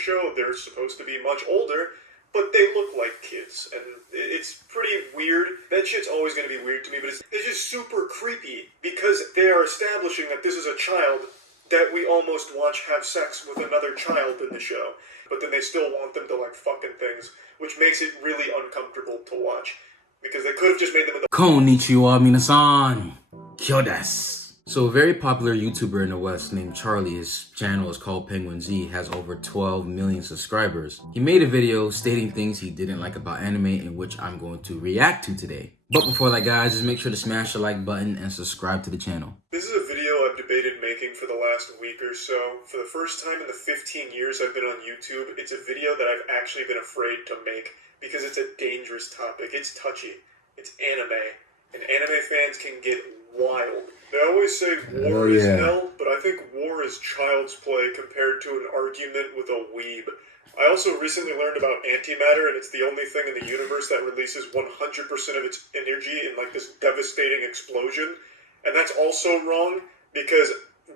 show, they're supposed to be much older, but they look like kids, and it's pretty weird. That shit's always going to be weird to me, but it's just super creepy, because they are establishing that this is a child that we almost watch have sex with another child in the show, but then they still want them to, like, fucking things, which makes it really uncomfortable to watch, because they could have just made them... Konnichiwa, minasan. Kyo desu. So a very popular YouTuber in the West named Charlie, his channel is called Penguin Z, has over 12 million subscribers. He made a video stating things he didn't like about anime, in which I'm going to react to today. But before that, guys, just make sure to smash the like button and subscribe to the channel. This is a video I've debated making for the last week or so. For the first time in the 15 years I've been on YouTube, it's a video that I've actually been afraid to make because it's a dangerous topic. It's touchy. It's anime. And anime fans can get wild. They always say war is hell, but I think war is child's play compared to an argument with a weeb. I also recently learned about antimatter, and it's the only thing in the universe that releases 100% of its energy in like this devastating explosion. And that's also wrong, because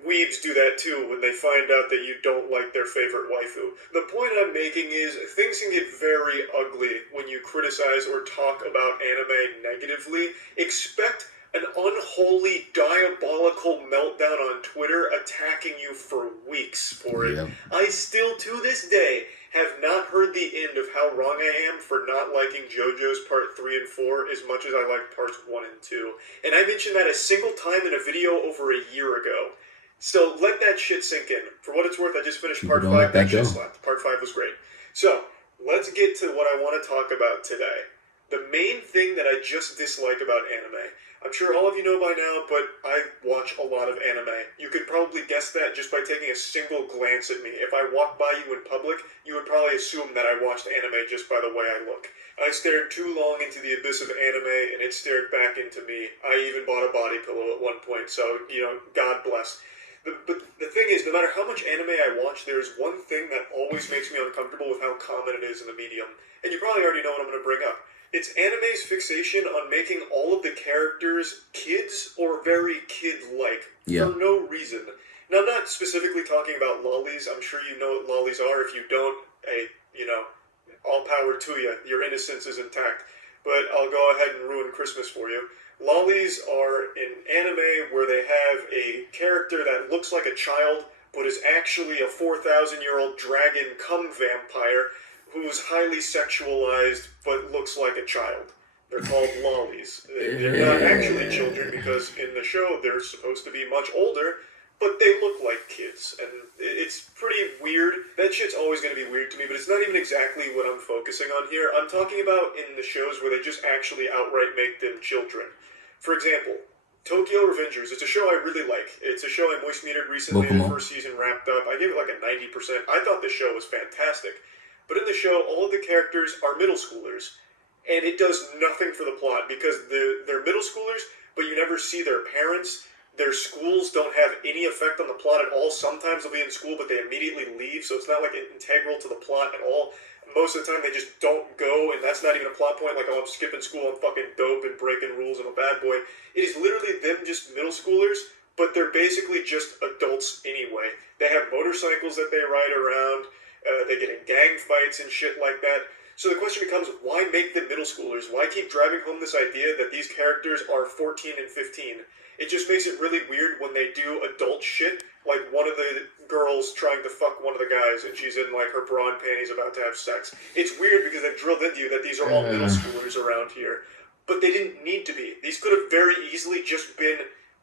weebs do that too when they find out that you don't like their favorite waifu. The point I'm making is, things can get very ugly when you criticize or talk about anime negatively. Expect an unholy, diabolical meltdown on Twitter attacking you for weeks for it. I still, to this day, have not heard the end of how wrong I am for not liking JoJo's Part 3 and 4 as much as I like Parts 1 and 2. And I mentioned that a single time in a video over a year ago. So let that shit sink in. For what it's worth, I just finished Part 5. That shit slapped. Part 5 was great. So, let's get to what I want to talk about today. The main thing that I just dislike about anime. I'm sure all of you know by now, but I watch a lot of anime. You could probably guess that just by taking a single glance at me. If I walked by you in public, you would probably assume that I watched anime just by the way I look. I stared too long into the abyss of anime, and it stared back into me. I even bought a body pillow at one point, so, you know, God bless. But the thing is, no matter how much anime I watch, there's one thing that always makes me uncomfortable with how common it is in the medium. And you probably already know what I'm going to bring up. It's anime's fixation on making all of the characters kids or very kid-like for no reason. Now, I'm not specifically talking about lollies. I'm sure you know what lollies are. If you don't, hey, you know, all power to you. Your innocence is intact. But I'll go ahead and ruin Christmas for you. Lollies are an anime where they have a character that looks like a child, but is actually a 4,000-year-old dragon cum vampire who's highly sexualized but looks like a child. They're called lollies. They're not actually children because in the show they're supposed to be much older, but they look like kids. And it's pretty weird. That shit's always going to be weird to me, but it's not even exactly what I'm focusing on here. I'm talking about in the shows where they just actually outright make them children. For example, Tokyo Revengers. It's a show I really like. It's a show I moist-metered recently. The first season wrapped up. I gave it like a 90%. I thought the show was fantastic. But in the show, all of the characters are middle schoolers. And it does nothing for the plot because they're middle schoolers, but you never see their parents. Their schools don't have any effect on the plot at all. Sometimes they'll be in school, but they immediately leave, so it's not like integral to the plot at all. Most of the time, they just don't go, and that's not even a plot point, like, oh, I'm skipping school, I'm fucking dope and breaking rules, I'm a bad boy. It is literally them just middle schoolers, but they're basically just adults anyway. They have motorcycles that they ride around, they get in gang fights and shit like that. So the question becomes, why make them middle schoolers? Why keep driving home this idea that these characters are 14 and 15? It just makes it really weird when they do adult shit, like one of the girls trying to fuck one of the guys, and she's in, like, her bra and panties about to have sex. It's weird because they've drilled into you that these are all middle schoolers around here. But they didn't need to be. These could have very easily just been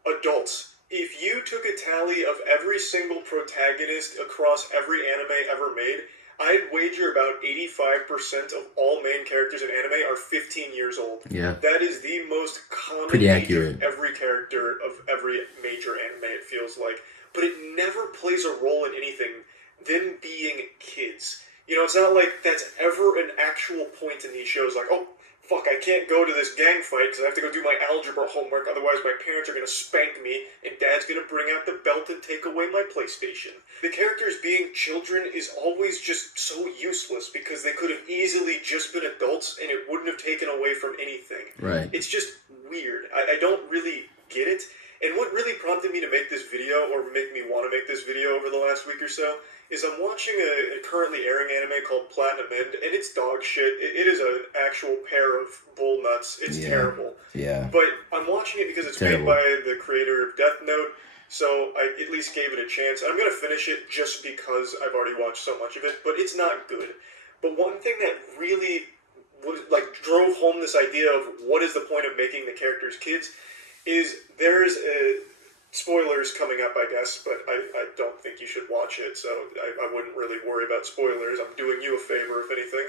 adults. If you took a tally of every single protagonist across every anime ever made, I'd wager about 85% of all main characters in anime are 15 years old. Yeah. That is the most common Pretty age accurate. of every character of every major anime, it feels like. But it never plays a role in anything, them being kids. You know, it's not like that's ever an actual point in these shows, like, oh, fuck, I can't go to this gang fight because I have to go do my algebra homework, otherwise my parents are going to spank me, and dad's going to bring out the belt and take away my PlayStation. The characters being children is always just so useless because they could have easily just been adults and it wouldn't have taken away from anything. Right. It's just weird. I don't really get it. And what really prompted me to make this video, or make me want to make this video over the last week or so, is I'm watching a currently airing anime called Platinum End, and it's dog shit. It is an actual pair of bull nuts. It's terrible. Yeah. But I'm watching it because it's made by the creator of Death Note, so I at least gave it a chance. I'm going to finish it just because I've already watched so much of it, but it's not good. But one thing that really drove home this idea of what is the point of making the characters kids is there's spoilers coming up, I guess, but I don't think you should watch it, so I wouldn't really worry about spoilers. I'm doing you a favor, if anything.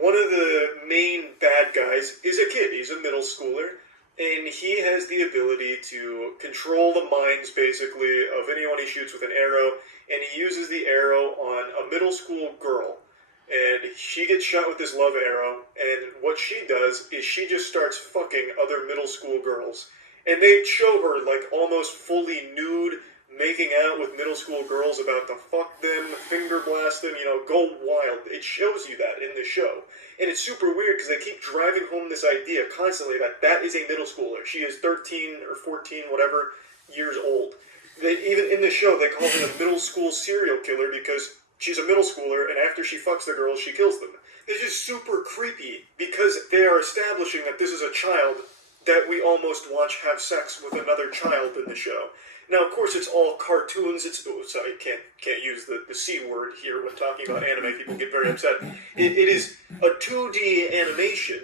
One of the main bad guys is a kid. He's a middle schooler, and he has the ability to control the minds, basically, of anyone he shoots with an arrow, and he uses the arrow on a middle school girl. And she gets shot with this love arrow, and what she does is she just starts fucking other middle school girls. And they show her, like, almost fully nude, making out with middle school girls, about to fuck them, finger blast them, go wild. It shows you that in the show. And it's super weird because they keep driving home this idea constantly that is a middle schooler. She is 13 or 14, whatever, years old. Even in the show, they call her a middle school serial killer because she's a middle schooler, and after she fucks the girls, she kills them. It's just super creepy because they are establishing that this is a child that we almost watch have sex with another child in the show. Now, of course, it's all cartoons. So I can't use the C word here when talking about anime. People get very upset. It is a 2D animation.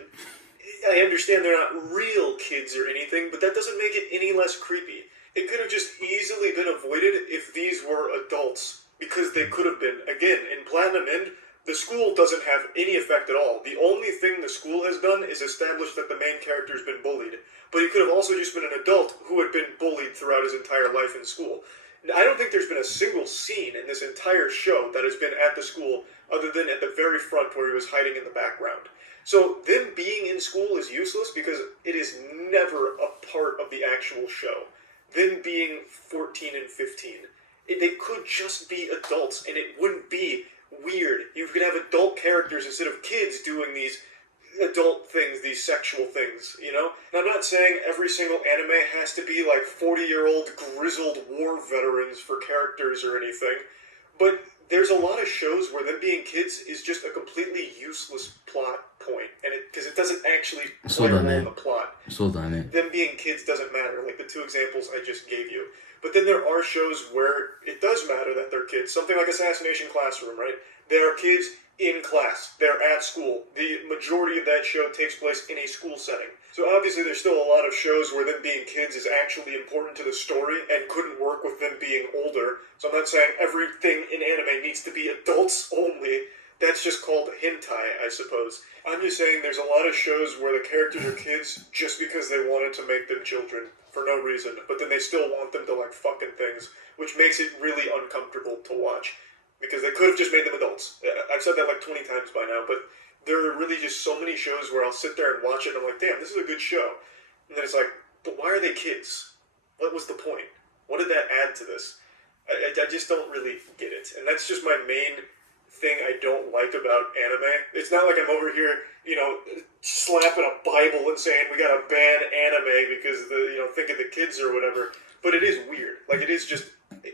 I understand they're not real kids or anything, but that doesn't make it any less creepy. It could have just easily been avoided if these were adults, because they could have been. Again, in Platinum End, the school doesn't have any effect at all. The only thing the school has done is establish that the main character's been bullied. But he could have also just been an adult who had been bullied throughout his entire life in school. I don't think there's been a single scene in this entire show that has been at the school other than at the very front where he was hiding in the background. So them being in school is useless because it is never a part of the actual show. Them being 14 and 15. They could just be adults, and it wouldn't be weird. You could have adult characters instead of kids doing these adult things, these sexual things, And I'm not saying every single anime has to be like 40-year-old grizzled war veterans for characters or anything, but there's a lot of shows where them being kids is just a completely useless plot point, and because it doesn't actually play a role in the plot. Them being kids doesn't matter, like the two examples I just gave you. But then there are shows where it does matter that they're kids. Something like Assassination Classroom, right? They are kids in class. They're at school. The majority of that show takes place in a school setting. So obviously there's still a lot of shows where them being kids is actually important to the story and couldn't work with them being older. So I'm not saying everything in anime needs to be adults only. That's just called hentai, I suppose. I'm just saying there's a lot of shows where the characters are kids just because they wanted to make them children for no reason, but then they still want them to like fucking things, which makes it really uncomfortable to watch because they could have just made them adults. I've said that like 20 times by now, but there are really just so many shows where I'll sit there and watch it and I'm like, damn, this is a good show. And then it's like, but why are they kids? What was the point? What did that add to this? I just don't really get it. And that's just my main thing I don't like about anime. It's not like I'm over here, slapping a Bible and saying we gotta ban anime because think of the kids or whatever. But it is weird. Like, it is just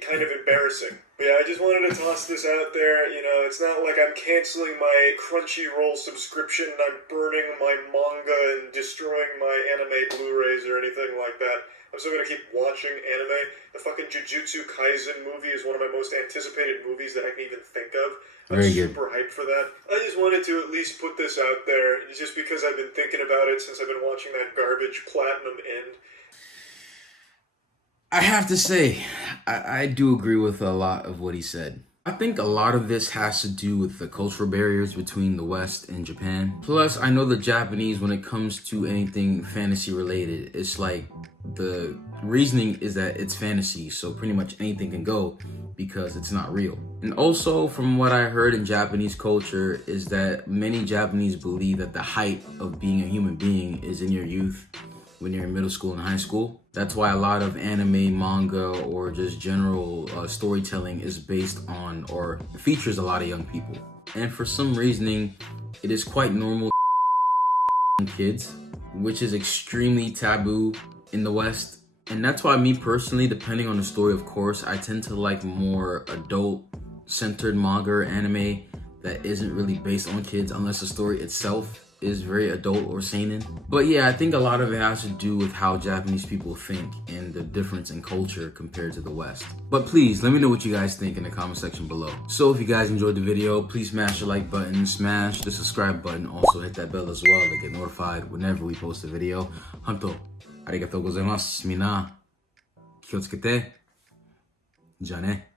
kind of embarrassing. But yeah, I just wanted to toss this out there. It's not like I'm canceling my Crunchyroll subscription and I'm burning my manga and destroying my anime Blu-rays or anything like that. I'm still gonna keep watching anime. The fucking Jujutsu Kaisen movie is one of my most anticipated movies that I can even think of. I'm super hyped for that. I just wanted to at least put this out there, just because I've been thinking about it since I've been watching that garbage Platinum End. I have to say, I do agree with a lot of what he said. I think a lot of this has to do with the cultural barriers between the West and Japan. Plus, I know the Japanese, when it comes to anything fantasy related, it's like the reasoning is that it's fantasy, so pretty much anything can go because it's not real. And also, from what I heard in Japanese culture, is that many Japanese believe that the height of being a human being is in your youth, when you're in middle school and high school. That's why a lot of anime, manga, or just general storytelling is based on or features a lot of young people. And for some reasoning, it is quite normal kids, which is extremely taboo in the West. And that's why me personally, depending on the story, of course, I tend to like more adult-centered manga or anime that isn't really based on kids unless the story itself is very adult or seinen. But yeah, I think a lot of it has to do with how Japanese people think and the difference in culture compared to the West. But please, let me know what you guys think in the comment section below. So if you guys enjoyed the video, please smash the like button, smash the subscribe button, also hit that bell as well to get notified whenever we post a video. Hanto, arigatou gozaimasu. Mina, 気をつけて。じゃあね。